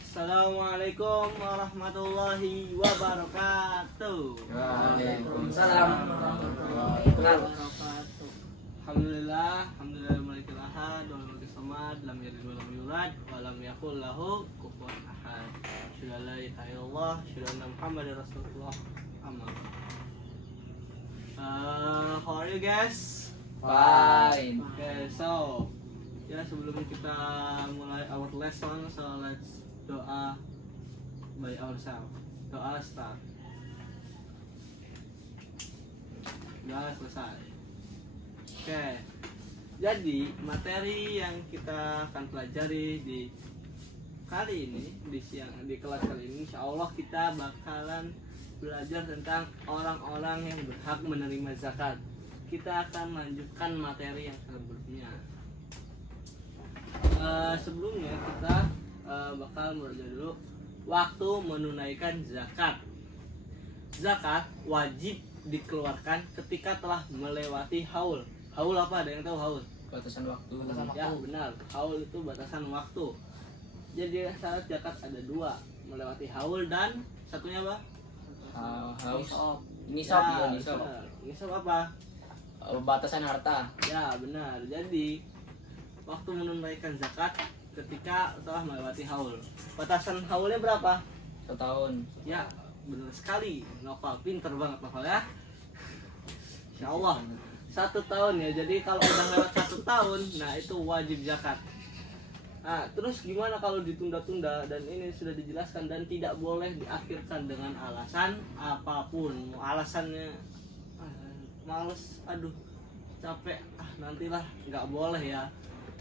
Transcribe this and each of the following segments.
Assalamualaikum warahmatullahi wabarakatuh. Waalaikumsalam warahmatullahi wabarakatuh. Alhamdulillahil ahad wal mulkis samad lam yalid walam yulad walam yakul lahu kufuwan ahad. Syada la ilaha illallah syada anna Muhammadar Rasulullah. Amma. How are you guys? Fine. Okay, so sebelum kita mulai our lesson, so let's doa by ourselves. Doa start. Doa selesai. Oke. Jadi materi yang kita akan pelajari di kali ini di kelas kali ini, insya Allah kita bakalan belajar tentang orang-orang yang berhak menerima zakat. Kita akan melanjutkan materi yang sebelumnya. Sebelumnya kita bakal belajar dulu waktu menunaikan zakat. Zakat wajib dikeluarkan ketika telah melewati haul. Haul apa? Ada yang tahu haul? Batasan waktu. Ya benar, haul itu batasan waktu. Jadi syarat zakat ada dua, melewati haul dan satunya apa? Nisab. Nisab ya, nisab. Nisab apa? Batasan harta. Ya benar. Jadi waktu menunaikan zakat ketika telah melewati haul. Batasan haulnya berapa? 1 tahun. Ya benar sekali. Novel pinter banget Novel ya. Insya Allah 1 tahun ya. Jadi kalau udah lewat 1 tahun, nah itu wajib zakat. Nah terus gimana kalau ditunda-tunda, dan ini sudah dijelaskan dan tidak boleh diakhirkan dengan alasan apapun. Alasannya males, aduh capek, nantilah, nggak boleh ya.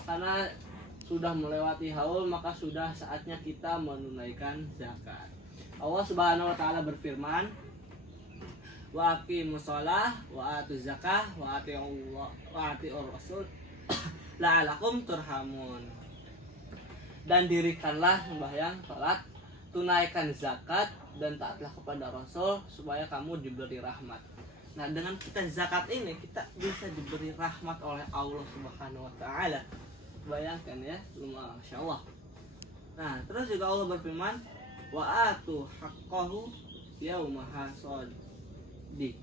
Karena sudah melewati haul, maka sudah saatnya kita menunaikan zakat. Allah Subhanahu wa taala berfirman, wa aqimus shalah wa atuz zakah wa atiur rasul la'alakum turhamun. Dan dirikanlah sembahyang, salat, tunaikan zakat, dan taatlah kepada Rasul supaya kamu diberi rahmat. Nah, dengan kita zakat ini kita bisa diberi rahmat oleh Allah Subhanahu wa taala. Bayangkan ya, Masya Allah. Nah, terus juga Allah berfirman, wa atu haqqahu yauma hasadi.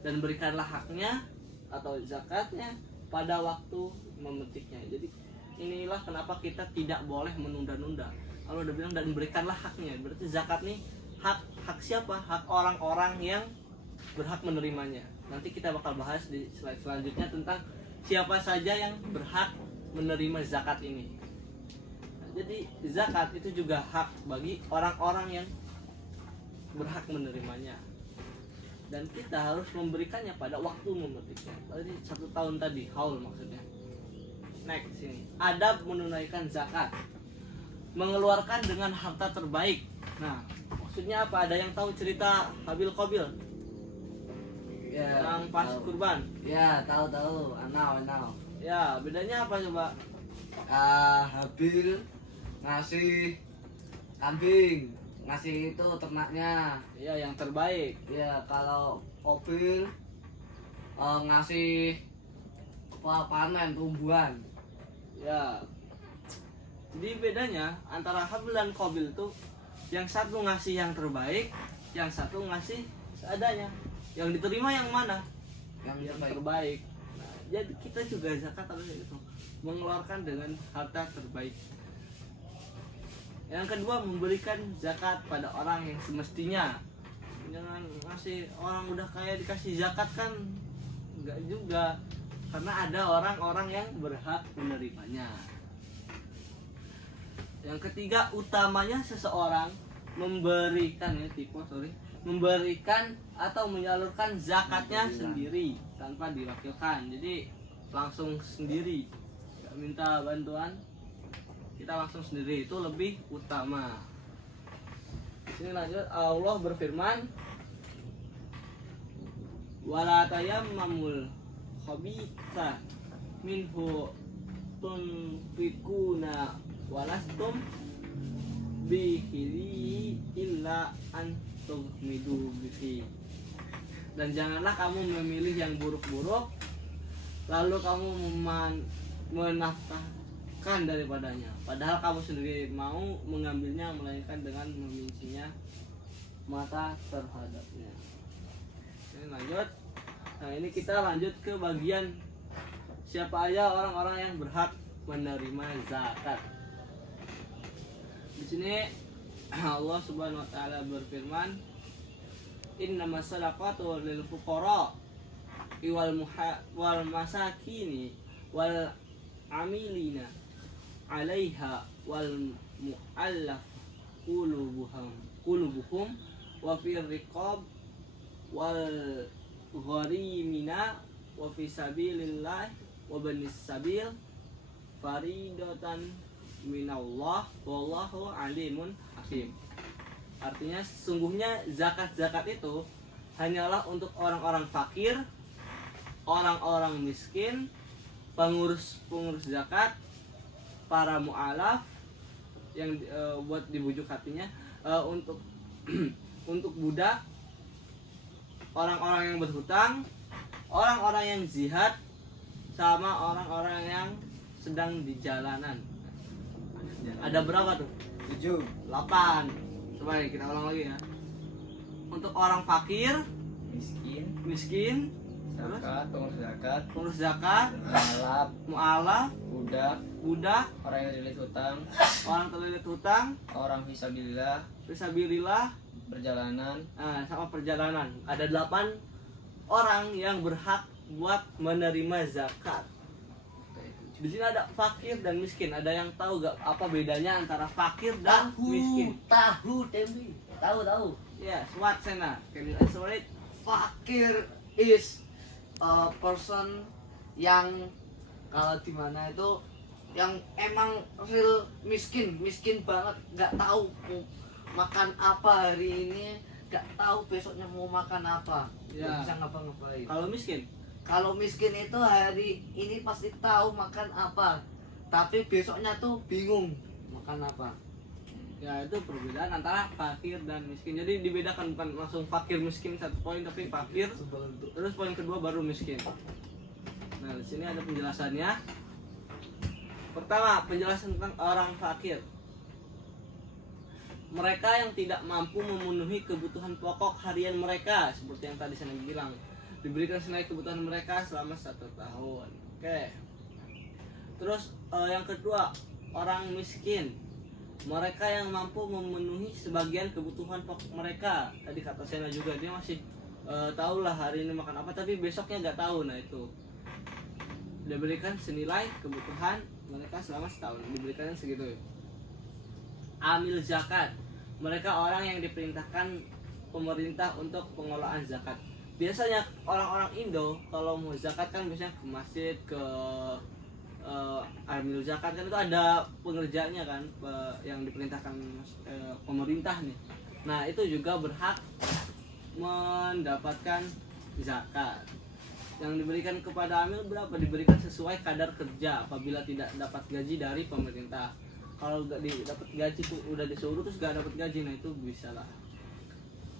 Dan berikanlah haknya atau zakatnya pada waktu memetiknya. Jadi inilah kenapa kita tidak boleh menunda-nunda. Allah udah bilang dan berikanlah haknya. Berarti zakat nih hak siapa? Hak orang-orang yang berhak menerimanya. Nanti kita bakal bahas di slide selanjutnya tentang siapa saja yang berhak menerima zakat ini. Nah, jadi zakat itu juga hak bagi orang-orang yang berhak menerimanya. Dan kita harus memberikannya pada waktu memetiknya. Tadi 1 tahun tadi, haul maksudnya. Next sini. Adab menunaikan zakat. Mengeluarkan dengan harta terbaik. Nah, maksudnya apa? Ada yang tahu cerita Habil Qabil? Ya, Yang pas tahu. kurban. Ya, tahu. Anau. Ya, bedanya apa coba? Habil ngasih kambing, ngasih itu ternaknya. Ya, yang terbaik. Ya, kalau Qabil ngasih panen tumbuhan. Ya. Jadi bedanya antara Habil dan Qabil tuh, yang satu ngasih yang terbaik, yang satu ngasih seadanya. Yang diterima yang mana? Yang terbaik. Nah, jadi kita juga zakat harus itu, mengeluarkan dengan harta terbaik. Yang kedua, memberikan zakat pada orang yang semestinya. Jangan ngasih orang udah kaya dikasih zakat, kan enggak juga. Karena ada orang-orang yang berhak menerimanya. Yang ketiga, utamanya seseorang memberikan memberikan atau menyalurkan zakatnya sendiri tanpa diwakilkan. Jadi langsung sendiri, nggak minta bantuan, kita langsung sendiri, itu lebih utama. Sini lanjut, Allah berfirman, wala tayammamul khabitha minhu tunfikuna walastum bihi illa an tughmidu bihi. Dan janganlah kamu memilih yang buruk-buruk lalu kamu menafkah memutuskan daripadanya. Padahal kamu sendiri mau mengambilnya melainkan dengan memincinya mata terhadapnya. Ini lanjut. Nah ini kita lanjut ke bagian siapa aja orang-orang yang berhak menerima zakat. Di sini Allah Subhanahu wa taala berfirman, "Innamas shadaqatu lil fuqara wal masakini wal amilina 'alaiha wal mu'allaf qulubuhum wa fir riqab wal gharimina wa fi sabilillah wa banis sabil faridatan minallah wallahu alimun hakim." Artinya sesungguhnya zakat-zakat itu hanyalah untuk orang-orang fakir, orang-orang miskin, pengurus zakat, para mu'alaf yang buat dibujuk hatinya, untuk untuk budak, orang-orang yang berhutang, orang-orang yang jihad, sama orang-orang yang sedang di jalanan. Ada berapa tuh? 7. 8. Coba kita ulang lagi ya. Untuk orang fakir, miskin, pengurus zakat, zakat, mu'alaf, budak, orang yang terlilit hutang, orang terlilit hutang, orang fisabilillah, perjalanan, sama perjalanan. Ada 8 orang yang berhak buat menerima zakat. Di sini ada fakir dan miskin. Ada yang tahu gak apa bedanya antara fakir dan miskin? Tahu, tempe. Tahu. Yes, what Sena? Can you answer it? Fakir is a person yang kalau di mana itu yang emang real miskin banget, nggak tahu mau makan apa hari ini, nggak tahu besoknya mau makan apa, nggak Ya. bisa ngapa-ngapain. Kalau miskin Itu hari ini pasti tahu makan apa, tapi besoknya tuh bingung makan apa. ya itu perbedaan antara fakir dan miskin. Jadi dibedakan, bukan langsung fakir miskin satu poin, tapi fakir terus poin kedua baru miskin. Nah di sini ada penjelasannya. Pertama, penjelasan tentang orang fakir. Mereka yang tidak mampu memenuhi kebutuhan pokok harian mereka, seperti yang tadi saya bilang, diberikan senilai kebutuhan mereka selama 1 tahun. Oke. Terus yang kedua, orang miskin. Mereka yang mampu memenuhi sebagian kebutuhan pokok mereka. Tadi kata Sena juga, dia masih tahu lah hari ini makan apa, tapi besoknya nggak tahu. Nah itu diberikan senilai kebutuhan mereka selama setahun, diberikan segitu. Amil zakat, mereka orang yang diperintahkan pemerintah untuk pengelolaan zakat. Biasanya orang-orang Indo kalau mau zakat kan biasanya ke masjid, ke amil zakat kan itu ada pengerjanya kan, yang diperintahkan pemerintah nih. Nah itu juga berhak mendapatkan zakat. Yang diberikan kepada amil berapa? Diberikan sesuai kadar kerja apabila tidak dapat gaji dari pemerintah. Kalau nggak dapat gaji tuh udah disuruh terus nggak dapat gaji, nah itu bisa lah.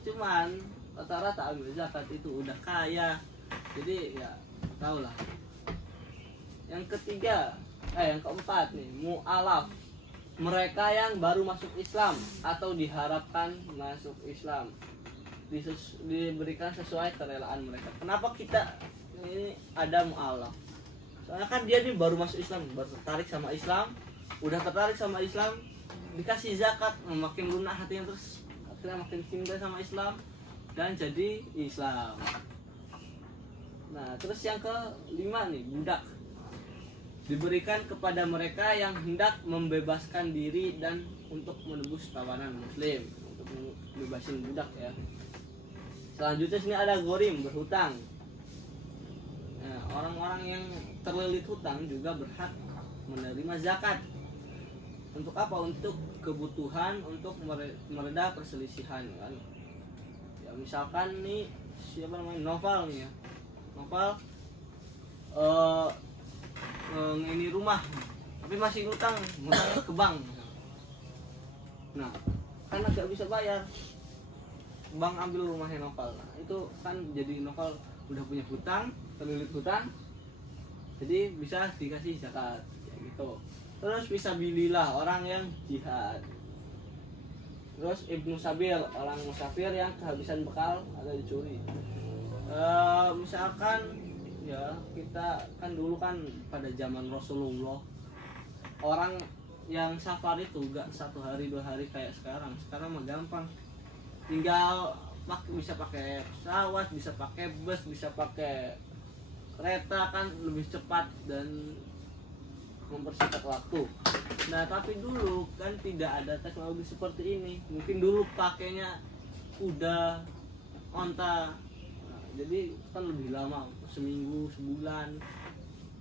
Cuman rata-rata amil zakat itu udah kaya, jadi ya tau lah. Yang ketiga, yang keempat nih, mu'alaf. Mereka yang baru masuk Islam atau diharapkan masuk Islam, diberikan sesuai kerelaan mereka. Kenapa kita ini ada mu'alaf? Soalnya kan dia nih baru masuk Islam, baru tertarik sama Islam, udah tertarik sama Islam, dikasih zakat, makin lunak hatinya, terus akhirnya makin cinta sama Islam dan jadi Islam. Nah terus yang kelima nih, budak. Diberikan kepada mereka yang hendak membebaskan diri dan untuk menebus tawanan muslim, untuk membebasin budak ya. Selanjutnya sini ada gorim, berhutang. Nah, orang-orang yang terlilit hutang juga berhak menerima zakat. Untuk apa? Untuk kebutuhan, untuk mereda perselisihan kan. Ya misalkan nih siapa namanya, Noval nih ya. Noval ini rumah tapi masih ngutangnya ke bank. Nah karena gak bisa bayar, bank ambil rumahnya Noval. Nah, itu kan jadi Noval udah punya hutang, terlilit hutang, jadi bisa dikasih zakat ya gitu. Terus fisabilillah, orang yang jihad. Terus Ibnu Sabil, orang musafir yang kehabisan bekal atau dicuri. Misalkan ya kita kan dulu kan pada zaman Rasulullah, orang yang safar itu gak 1 hari 2 hari kayak sekarang. Sekarang mah gampang, tinggal bisa pakai pesawat, bisa pakai bus, bisa pakai kereta, kan lebih cepat dan mempersingkat waktu. Nah tapi dulu kan tidak ada teknologi seperti ini. Mungkin dulu pakainya kuda, onta. Nah, jadi kan lebih lama, seminggu, sebulan.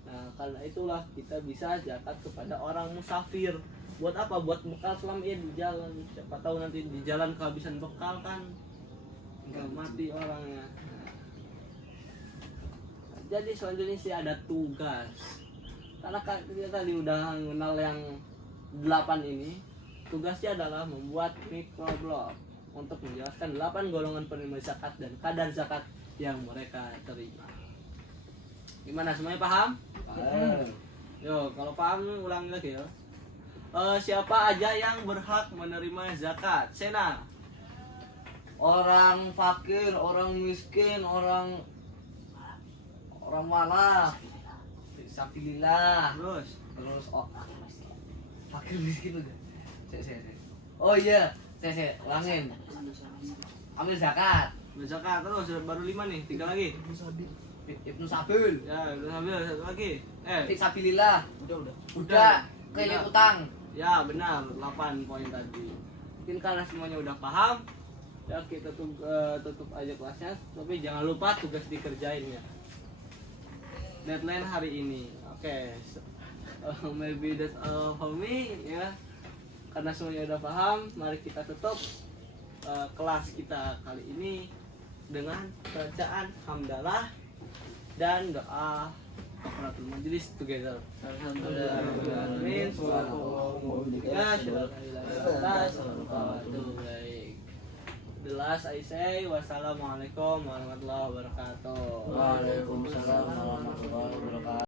Nah karena itulah kita bisa zakat kepada orang musafir. Buat apa? Buat bekal selama ia di jalan. Siapa tahu nanti di jalan kehabisan bekal kan nggak mati orangnya. Nah, jadi selanjutnya sih ada tugas. Karena kita tadi udah mengenal yang 8 ini, tugasnya adalah membuat mikroblog untuk menjelaskan 8 golongan penerima zakat dan kadar zakat yang mereka terima. Gimana, semuanya paham? Yo, kalau paham ulangi lagi ya. Siapa aja yang berhak menerima zakat? Sena. Orang fakir, orang miskin, orang malah fisabilillah. Terus Fakir miskin udah. Saya. Oh iya, saya ulangin. Ambil zakat. zakat terus baru 5 nih, 3 lagi. Ibnu Sabil. Ya, udah ambil 1 lagi. Fisabilillah. Udah. Keliling utang. Ya, benar, 8 poin tadi. Mungkin karena semuanya udah paham, ya kita tutup aja kelasnya, tapi jangan lupa tugas dikerjain ya. Deadline hari ini. Oke. Maybe that's all for me ya. Karena semuanya udah paham, mari kita tutup kelas kita kali ini dengan bacaan hamdalah dan doa kafaratul majelis together. Alhamdulillahirabbil alamin. The last I say, wassalamualaikum warahmatullahi wabarakatuh. Waalaikumsalam warahmatullahi wabarakatuh.